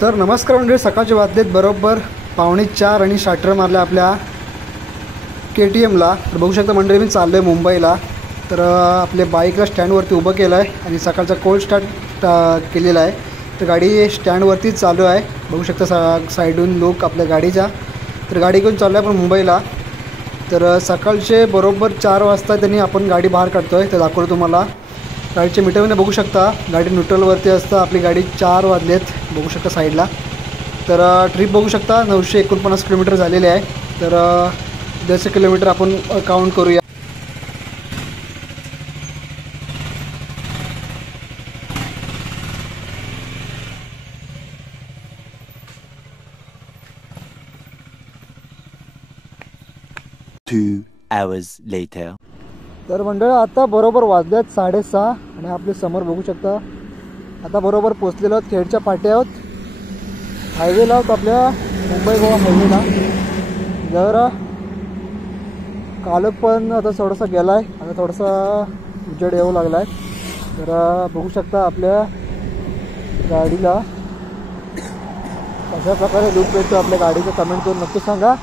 तर नमस्कार मंडळी, सकाळचे वाजलेत बरोबर 3:45 आणि स्टार्टर मारला आपल्या KTMला। तर बघू शकता मंडळी, मी चाललो आहे मुंबईला। तर आपल्या बाईकला स्टँडवरती उभं केलं आहे आणि सकाळचा कोल्ड स्टार्ट केलेला आहे। तर गाडी स्टँडवरतीच चालू आहे, बघू शकता साईडून लोक आपल्या गाडीच्या। तर गाडी घेऊन चाललो आहे आपण मुंबईला। तर सकाळचे बरोबर 4 वाजता त्यांनी आपण गाडी बाहेर काढतो आहे। तर दाखवतो तुम्हाला गाडीचे मीटरमध्ये, बघू शकता गाडी न्यूट्रलवरती असतं। आपली गाडी 4 वाजलेत, बघू शकता साईडला। तर ट्रिप बघू शकता 949 किलोमीटर झालेले आहे। तर 10 किलोमीटर आपण काउंट करूया। Two hours later. तर मंडळ आता बरोबर वाजल्यात 6:30 आणि आपले समोर बघू शकता आता बरोबर पोचलेलो आहोत खेडच्या पाट्यावर। हायवेला आहोत, आपल्या मुंबई गोवा हायवेला। जरा कालक पण आता थोडासा गेला आहे, आता थोडासा उजेड येऊ लागला आहे। तर बघू शकता आपल्या गाडीला कशा प्रकारे लूक येतो आपल्या गाडीचं, कमेंट करून नक्की सांगा।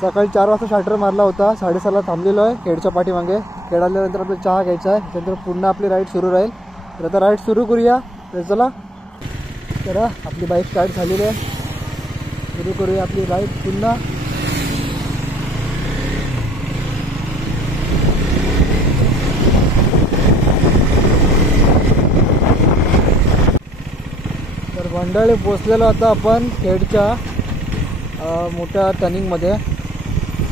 सकाळी 4 वाजता स्टार्टर मारला होता, 6:30ला थांबलेलो आहे खेडच्या पाठीमागे। खेड आल्यानंतर आपल्याला चहा घ्यायचा आहे, त्यानंतर पुन्हा आपली राईड सुरू राहील। तर आता राईड सुरू करूया। तर चला, तर आपली बाईक स्टार्ट झालेली आहे, सुरू करूया आपली राईड पुन्हा। तर मंडळी पोचलेलो आता आपण खेडच्या मोठ्या टर्निंगमध्ये।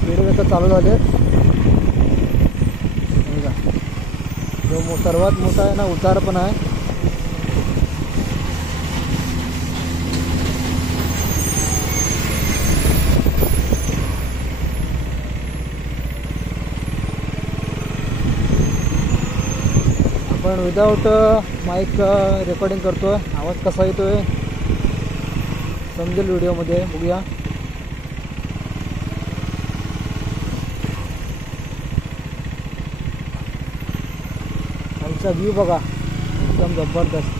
व्हिडिओ आता चालू झाले। जो सर्वात मोठा आहे ना, उतार पण आहे। आपण विदाउट माईक रेकॉर्डिंग करतोय, आवाज कसा येतोय समजेल व्हिडिओमध्ये, बघूया। खालचा व्ह्यू बघा, एकदम जबरदस्त।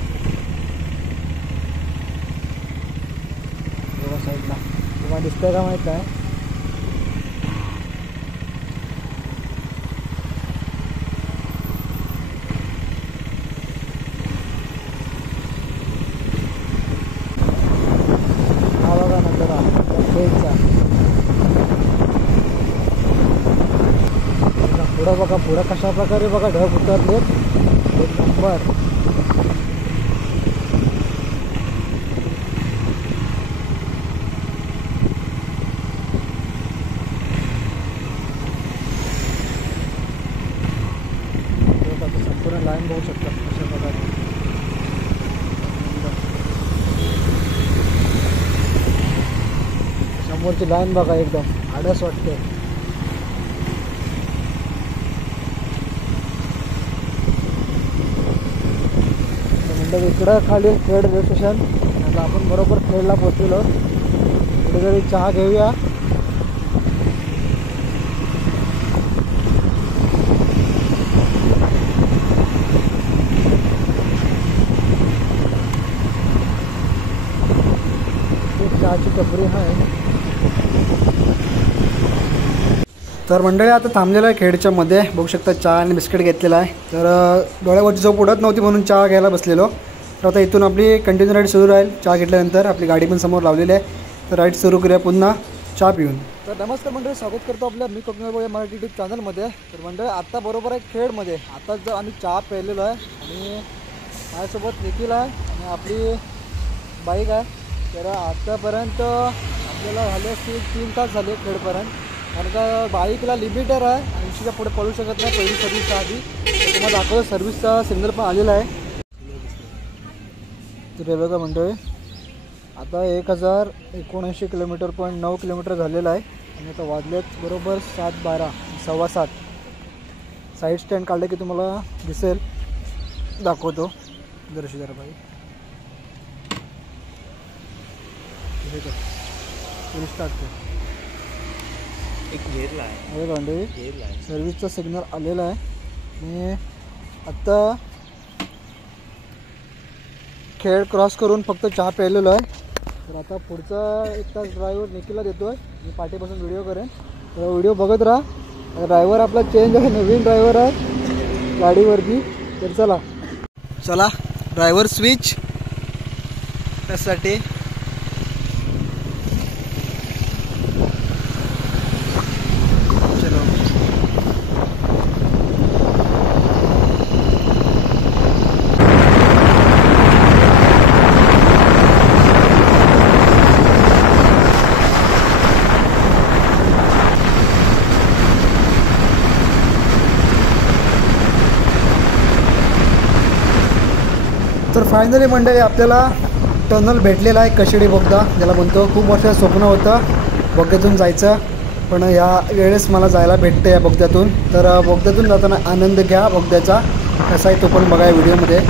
बघा साईडला, तुम्हाला दिसतंय का माहीत आहे। हा बघा नंतर खेडचा पुढं बघा, पुढं कशा प्रकारे बघा ढग उतरलेत, एक नंबर। संपूर्ण लाईन बघू शकता कशा प्रकारे। समोरची लाईन बघा, एकदम आडस वाटते। इकडं खाली खेड रेल्वे स्टेशन। आता आपण बरोबर खेडला पोहोचलो, कुठेतरी चहा घेऊया। चहाची टपरी आहे। तर मंडळी आता थांबलेलं आहे खेडच्या मध्ये, बघू शकता चहा आणि बिस्किट घेतलेला आहे। तर डोळ्यावरची झोप उडत नव्हती म्हणून चहा घ्यायला बसलेलो। तर आता इथून आपली कंटिन्यू राईड सुरू राहील। चहा घेतल्यानंतर आपली गाडी पण समोर लावलेली आहे, तर राईड सुरू करूया पुन्हा चहा पिऊन। तर नमस्कार मंडळी, स्वागत करतो आपल्या मी कोकण मराठी यूट्यूब चॅनलमध्ये। तर मंडळी आता बरोबर आहे खेडमध्ये, आताच जर आम्ही चहा प्यायलेलो आहे आणि माझ्यासोबत निखिल आहे आणि आपली बाईक आहे। तर आतापर्यंत आपल्याला झाले असतील 3 तास झाले खेडपर्यंत, कारण का बाईकला लिमिटर आहे, 80च्या पुढे पळू शकत नाही पहिली सर्व्हिसच्या आधी। तर तुम्हाला दाखवलं सर्व्हिसचा सिग्नल पण आलेला आहे। तर हे बघा मंडळी, आता 1079 किलोमीटर.9 किलोमीटर झालेला आहे आणि आता वाजलेत बरोबर 7:12, 7:15। साईड स्टँड काढलं की तुम्हाला दिसेल, दाखवतो दर्शी जरा बाई। स्टार्ट कर, एक घेरला आहे, हे भांडे सर्व्हिसचा सिग्नल आलेला आहे आणि आता खेड क्रॉस करून फक्त चहा प्यायलेलो आहे. तर आता पुढचा एक तास ड्रायव्हर निखिलला देतो आहे. मी पाठीपासून व्हिडिओ करेन, तर व्हिडिओ बघत राहा. ड्रायव्हर आपला चेंज आहे, नवीन ड्रायव्हर आहे गाडीवरती. तर चला ड्रायव्हर स्विच त्यासाठी. तर फायनली मंडळी आपल्याला टनल भेटलेला आहे, कशिडी बोगदा ज्याला म्हणतो. खूप वर्षाचं स्वप्न होतं बोगद्यातून जायचं, पण या वेळेस मला जायला भेटतं या बोगद्यातून. तर बोगद्यातून जाताना आनंद घ्या बोगद्याचा, कसा आहे तो पण बघा या व्हिडिओमध्ये.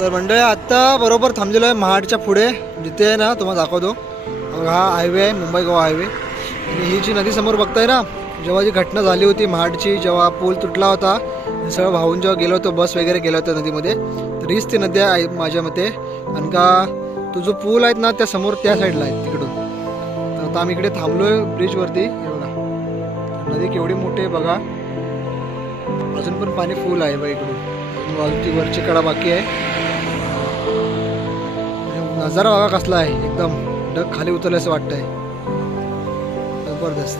तर मंडळी आत्ता बरोबर थांबलेलो आहे महाडच्या पुढे, जिथे आहे ना तुम्हाला दाखवतो. हा हायवे आहे, मुंबई गोवा हायवे. आणि ही जी नदी समोर बघताय ना, जेव्हा जी घटना झाली होती महाडची, जेव्हा पूल तुटला होता, सगळं वाहून जेव्हा गेलो होतो, बस वगैरे गेला होता नदीमध्ये, तर हीच ती नदी आहे माझ्या मते. आणि का तो जो पूल आहेत ना त्या समोर त्या साईडला आहे तिकडून. तर आता आम्ही इकडे थांबलोय ब्रिजवरती. हे बघा नदी केवढी मोठी आहे बघा, अजून पण पाणी फुल आहे बघा. इकडून वरची कडा बाकी आहे. नजारा बघा कसला आहे, एकदम ढग खाली उतरलं असं वाटतंय, जबरदस्त.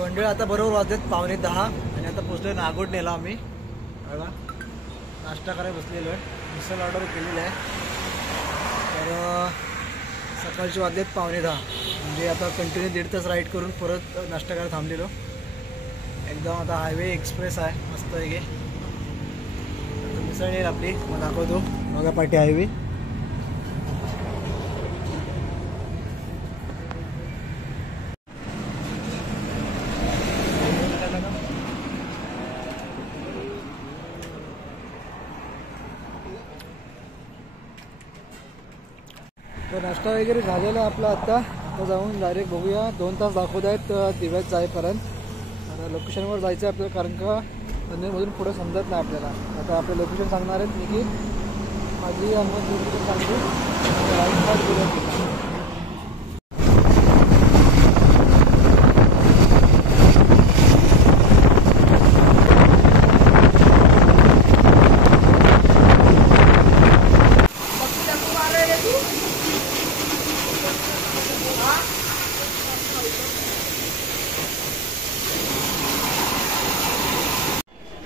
मंडळी आता बरोबर वाजलेत 9:45 आणि आता पोहोचलोय नागोडनेला आम्ही. बघा नाश्ता करायला बसलेलो आहे, मिसळ ऑर्डर केलेलं आहे. तर सकाळचे वाजलेत 9:45, म्हणजे आता कंटिन्यू 1.5 तास राईड करून परत नाश्ता करायला थांबलेलो. एकदम आता हायवे एक्सप्रेस आहे मस्त आहे. आता मिसळ येईल आपली, मग दाखवतो. बघा पाठी हायवे. तर नाश्ता वगैरे झालेला आपला. आता जाऊन डायरेक्ट बघूया, 2 तास दाखवत आहेत दिव्यात जाईपर्यंत. आता लोकेशनवर जायचं आहे आपल्याला, कारण का पनवेलमधून पुढं समजत नाही आपल्याला. आता आपलं लोकेशन सांगणार आहेत मी की माझी अनुमती लोकेशन सांगली.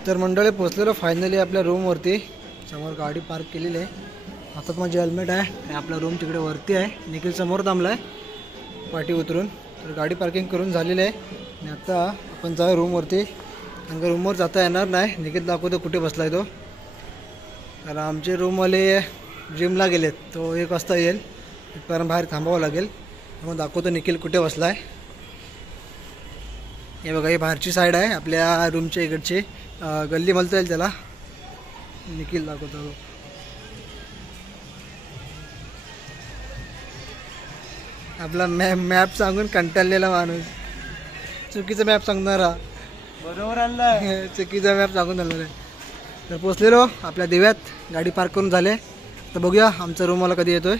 तर मंडळी पोचलेलो फायनली आपल्या रूमवरती. समोर गाडी पार्क केलेली आहे. हातात माझी हेल्मेट आहे आणि आपला रूम तिकडे वरती आहे. निखिल समोर थांबला आहे पाठी उतरून. तर गाडी पार्किंग करून झालेली आहे आणि आता आपण जाऊ रूमवरती. कारण का रूमवर जाता येणार नाही. निखिल दाखवतो कुठे बसला आहे तो. कारण आमचे रूमवाले जिमला गेलेत, तो 1 वाजता येईल. कारण बाहेर थांबावं लागेल. मग दाखवतो निखिल कुठे बसला आहे. हे बघा, ही बाहेरची साईड आहे आपल्या रूमच्या इकडची. गल्ली म्हणता येईल त्याला. निखिल दाखवतो. आपला मॅप सांगून कंटाळलेला माणूस. चुकीचा मॅप सांगणारा. बरोबर आणलाय. चुकीचा मॅप सांगून झालेला आहे. तर पोचलेलो आपल्या देव्यात. गाडी पार्क करून झाले. तर बघूया आमचा रूमवाला कधी येतोय.